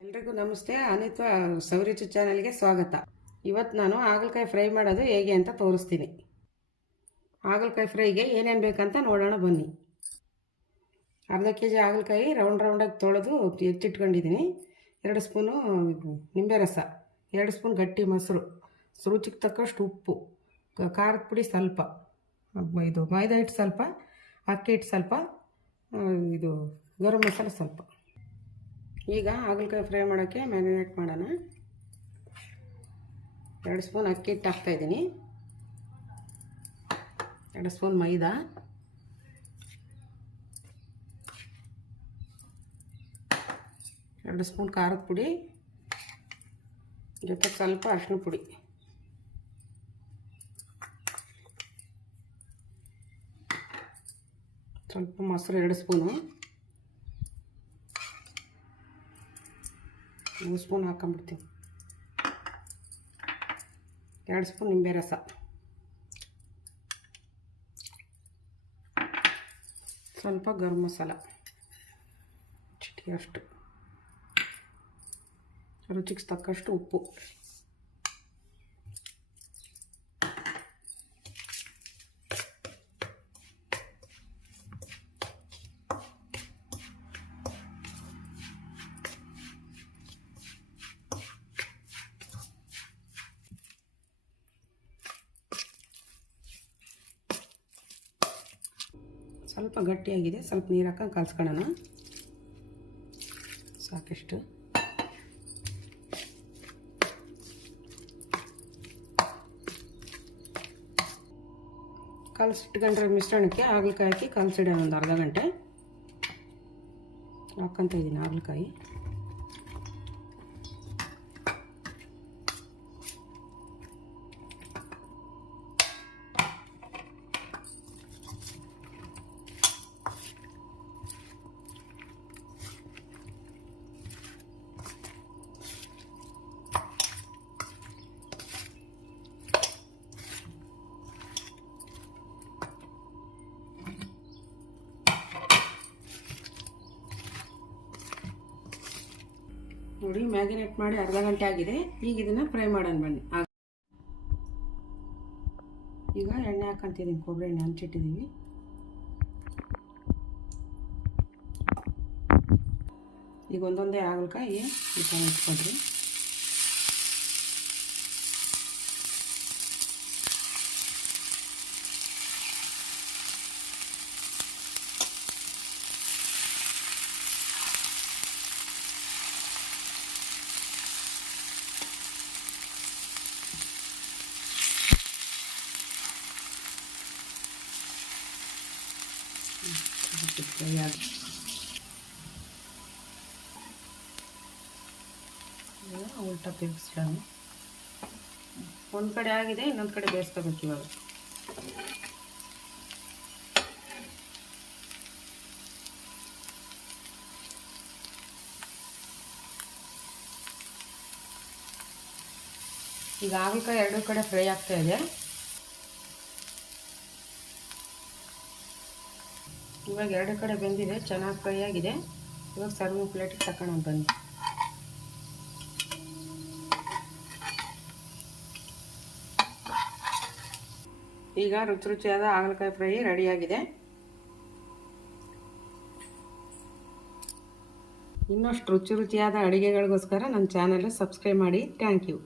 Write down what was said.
ಎಲ್ರಿಗೂ ನಮಸ್ತೆ ಅನಿತ್ವ ಸೌರಿಚು ಚಾನಲ್ಗೆ ಸ್ವಾಗತ. ಇವತ್ತು ನಾನು ಹಾಗಲಕಾಯಿ ಫ್ರೈ ಮಾಡೋದು ಹೇಗೆ ಅಂತ ತೋರಿಸ್ತೀನಿ. ಹಾಗಲಕಾಯಿ ಫ್ರೈಗೆ ಏನೇನು ಬೇಕಂತ ನೋಡೋಣ ಬನ್ನಿ. ಅರ್ಧ ಕೆ ಜಿ ಹಾಗಲಕಾಯಿ ರೌಂಡ್ ರೌಂಡಾಗಿ ತೊಳೆದು ಹೆಚ್ಚಿಟ್ಕೊಂಡಿದ್ದೀನಿ. ಎರಡು ಸ್ಪೂನು ನಿಂಬೆ ರಸ, ಎರಡು ಸ್ಪೂನ್ ಗಟ್ಟಿ ಮೊಸರು, ರುಚಿಗೆ ತಕ್ಕಷ್ಟು ಉಪ್ಪು ಖಾರದ ಪುಡಿ ಸ್ವಲ್ಪ ಇದು ಮೈದಾ ಹಿಟ್ಟು ಸ್ವಲ್ಪ, ಅಕ್ಕಿ ಹಿಟ್ಟು ಸ್ವಲ್ಪ ಇದು ಗರಂ ಮಸಾಲೆ ಸ್ವಲ್ಪ. ಈಗ ಹಾಗಲಕಾಯಿ ಫ್ರೈ ಮಾಡೋಕ್ಕೆ ಮ್ಯಾರಿನೇಟ್ ಮಾಡೋಣ. ಎರಡು ಸ್ಪೂನ್ ಅಕ್ಕಿ ಹಿಟ್ಟು ಹಾಕ್ತಾಯಿದ್ದೀನಿ ಎರಡು ಸ್ಪೂನ್ ಮೈದಾ. ಎರಡು ಸ್ಪೂನ್ ಖಾರದ ಪುಡಿ. ಜೊತೆಗೆ ಸ್ವಲ್ಪ ಅರಿಶಿನ ಪುಡಿ. ಸ್ವಲ್ಪ ಮೊಸರು ಎರಡು ಸ್ಪೂನು. ಮೂರು ಸ್ಪೂನ್ ಹಾಕೊಂಬಿಡ್ತೀನಿ ಎರಡು ಸ್ಪೂನ್ ನಿಂಬೆ ರಸ. ಸ್ವಲ್ಪ ಗರಂ ಮಸಾಲ. ಚಿಟಿಕೆ ಅಷ್ಟು ರುಚಿಗೆ ತಕ್ಕಷ್ಟು ಉಪ್ಪು. ಸ್ವಲ್ಪ ಗಟ್ಟಿಯಾಗಿದೆ, ಸ್ವಲ್ಪ ನೀರು ಹಾಕೊಂಡು ಕಲ್ಸ್ಕೊಳ್ಳೋಣ. ಸಾಕಷ್ಟು. ಕಲಸಿಟ್ಕೊಂಡ್ರೆ ಮಿಶ್ರಣಕ್ಕೆ ಹಾಗಲಕಾಯಿ ಹಾಕಿ ಕಲಸಿಡೋಣ ಒಂದು ಅರ್ಧ ಗಂಟೆ. ಹಾಕ್ಕೊಂತ ಇದ್ದೀನಿ ಹಾಗಲಕಾಯಿ. ನೋಡಿ, ಮ್ಯಾಗಿನೇಟ್ ಮಾಡಿ ಅರ್ಧ ಗಂಟೆ ಆಗಿದೆ. ಈಗ ಇದನ್ನು ಫ್ರೈ ಮಾಡೋಣ ಬನ್ನಿ. ಈಗ ಎಣ್ಣೆ ಹಾಕೊಂತಿದ್ದೀನಿ ಕೊಬ್ಬರಿ ಎಣ್ಣೆ ಹಂಚಿಟ್ಟಿದ್ದೀವಿ. ಈಗ ಒಂದೊಂದೇ ಆಗಲಕಾಯಿ ಈ ಥರ ಇಟ್ಕೊಳ್ರಿ. ಫ್ರೈ ಆಗಿ ಉಲ್ಟಾ ತಿರುಗಿಸ್ಬಿಡೋಣ ಒಂದು ಕಡೆ ಆಗಿದೆ, ಇನ್ನೊಂದು ಕಡೆ ಬೇಯಿಸ್ಕೋಬೇಕು ಇವಾಗ. ಈಗ ಹಾಗಲಕಾಯಿ ಎರಡು ಕಡೆ ಫ್ರೈ ಆಗ್ತಾ ಇದೆ. ಇವಾಗ ಎರಡು ಕಡೆ ಬೆಂದಿದೆ, ಚೆನ್ನಾಗಿ ಫ್ರೈ ಆಗಿದೆ. ಇವಾಗ ಸರ್ವಿಂಗ್ ಪ್ಲೇಟಿಗೆ ತಗೊಳ್ಳೋಣ ಬನ್ನಿ. ಈಗ ರುಚಿ ರುಚಿಯಾದ ಹಾಗಲಕಾಯಿ ಫ್ರೈ ರೆಡಿಯಾಗಿದೆ ಇನ್ನಷ್ಟು ರುಚಿ ರುಚಿಯಾದ ಅಡುಗೆಗಳಿಗೋಸ್ಕರ ನನ್ನ ಚಾನಲ್ ಸಬ್ಸ್ಕ್ರೈಬ್ ಮಾಡಿ. Thank you